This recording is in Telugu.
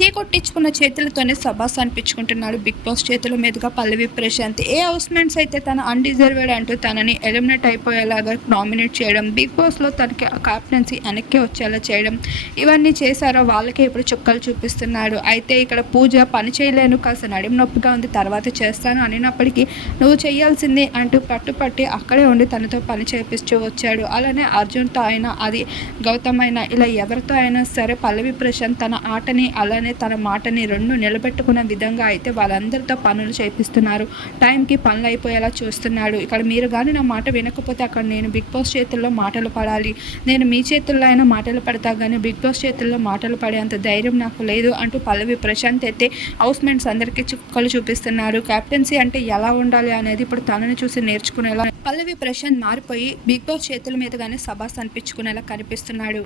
చీకొట్టించుకున్న చేతులతోనే సబాస్ అనిపించుకుంటున్నాడు. బిగ్ బాస్ చేతుల మీదుగా పల్లవి ప్రశాంత్. ఏ హౌస్మెంట్స్ అయితే తన అన్డిజర్వ్డ్ అంటూ తనని ఎలిమినేట్ అయిపోయేలాగా నామినేట్ చేయడం బిగ్ బాస్లో తనకి క్యాప్టెన్సీ వెనక్కి వచ్చేలా చేయడం ఇవన్నీ చేశారో? వాళ్ళకే ఇప్పుడు చుక్కలు చూపిస్తున్నాడు. అయితే ఇక్కడ పూజ పని చేయలేను కాస్త నడిమి నొప్పిగా ఉంది తర్వాత చేస్తాను అనినప్పటికీ నువ్వు చేయాల్సిందే అంటూ పట్టుపట్టి అక్కడే ఉండి తనతో పని చేపిస్తూ వచ్చాడు. అలానే అర్జున్తో అయినా అది గౌతమ్ అయినా ఇలా ఎవరితో అయినా సరే పల్లవి ప్రశాంత్ తన ఆటని అలానే తన మాటని రెండు నిలబెట్టుకున్న విధంగా అయితే వాళ్ళందరితో పనులు చేపిస్తున్నారు. టైంకి పనులు అయిపోయేలా చూస్తున్నాడు. ఇక్కడ మీరు కానీ నా మాట వినకపోతే అక్కడ నేను బిగ్ బాస్ చేతుల్లో మాటలు పడాలి. నేను మీ చేతుల్లో అయినా మాటలు పడతా కానీ బిగ్ బాస్ చేతుల్లో మాటలు పడేంత ధైర్యం నాకు లేదు అంటూ పల్లవి ప్రశాంత్ అయితే హౌస్మెంట్స్ అందరికీ చుక్కలు చూపిస్తున్నారు. కెప్టెన్సీ అంటే ఎలా ఉండాలి అనేది ఇప్పుడు తనని చూసి నేర్చుకునేలా పల్లవి ప్రశాంత్ మారిపోయి బిగ్ బాస్ చేతుల మీదుగానే సభాస్ అనిపించుకునేలా కనిపిస్తున్నాడు.